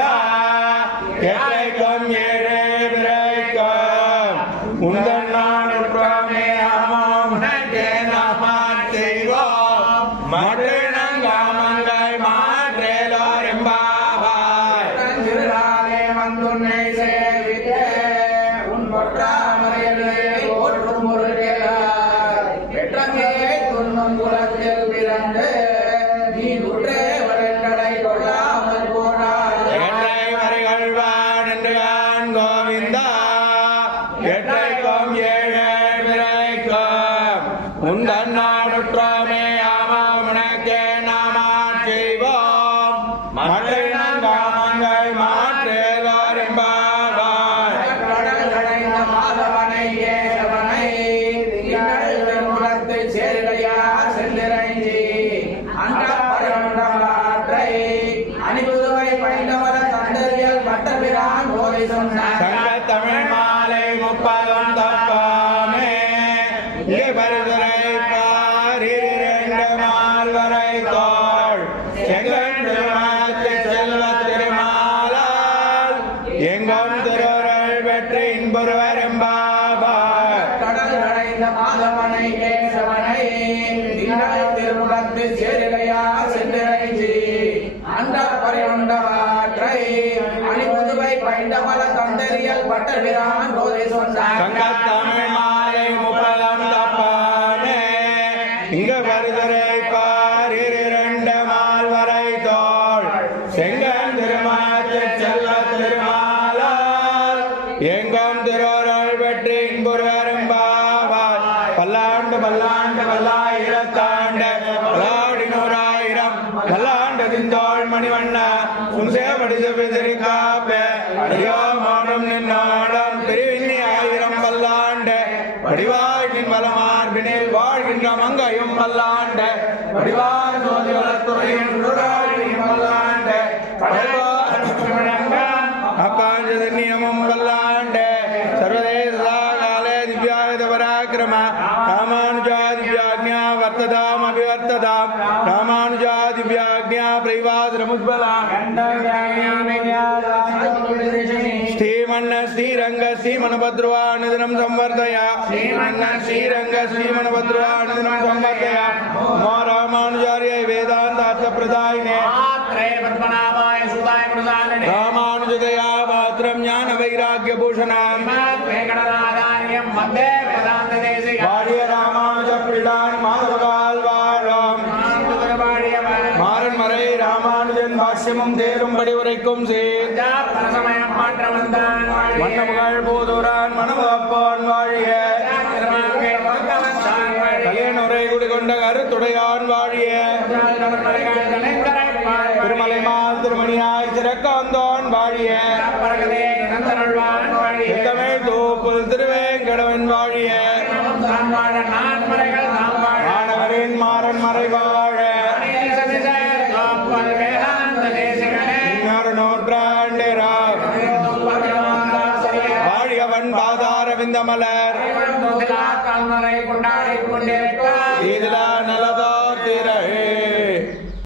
கோவிந்தா எற்றைக்கும் ஏழே பிறைக்கும் உந்தன் நான் உற்றமே ஆமாம் நாமான் செய்வோம். மற்ற நங்காமங்கள் மாற்றேலோர் எம்பாவாய். திருநாளே வந்துன்னை சேவித்து உன் பொற்றாமரையடியே போற்றும் பொருள் துன்பம் குலத்தில் பிறந்தே கோவிந்தா எற்றைக்கும் ஏழே பிறைக்கும் உந்தன் நாடுற்றமே ஆமாம் உனக்கே நாமான் செய்வோம். மற்ற நங்காமங்கள் மாற்றேலோர் எம்பாவாய் மாதவனை ஏசவனை திங்கள் வெண்குலத்தை சேர்கையா செல்லிறைஞ்சி அந்த அணிபுதுவை பைந்தவர தந்தரியல் பட்டபிரான் போதை சொன்னார் கேசவனை திருமுகத்து சேர்கையா செல்லிறைஞ்சி அந்த பரிவண்டமாற்றை அணிபுதுவை பைந்தவர தந்தரியல் பட்டபிரான் போதை சொன்னார். பல்லாண்டு பல்லாண்டு பல்லாயிரத்தாண்டு பல்லாடி நூறாயிரம் பல்லாண்டு திந்தோள் மணிவண்ண உன்சேவடி செவ்விதிரி காப்பே. அடியோ மாடும் நின்னாடம் திருவிண்ணி ஆயிரம் பல்லாண்டு. வடிவாய் நின் வலமார்பினில் வாழ்கின்ற மங்கையும் பல்லாண்டு. வடிவாய் சோதி வளத்துறையும் சுடராழியும் பல்லாண்டு. படைவாய் அப்பாஞ்சது நியமம் பல்லாண்டு. சர்வதேச காலே திவ்யாயுத பராக்கிரம ராமானுஜா ശ്രീമണ്ണ ശ്രീരംഗ ശ്രീമണഭദ്രുവാണിതിനം സംവർദ്ധയ. ശ്രീമണ്ണ ശ്രീരംഗ ശ്രീമണഭദ്രുവാണിതിനം സംവർദ്ധയ. മോ രാമാനുചാര്യ വേദാന്താർത്ഥ പ്രദായ രാമാനുജതയാത്രം ജ്ഞാന വൈരാഗ്യഭൂഷണ വെങ്കടനാരായണം മദ്ദേ பாஷ்யமும் தேரும்படி உரைக்கும் மன்னமுகள் போதூரான் மனமகப்பான் வாழிய கலியனுரை குடிகொண்ட கருத்துடையான் வாழிய திருமலைமால் திருமணியாய் சிறக்காந்தோன் வாழிய தமிழ் தூப்புல் திருவேங்கடவன் வாழிய வாழியவன் பாதாரவிந்த மலர் கொண்டாடி கொண்டிருக்கிறார் இதிலா நலதோ திரை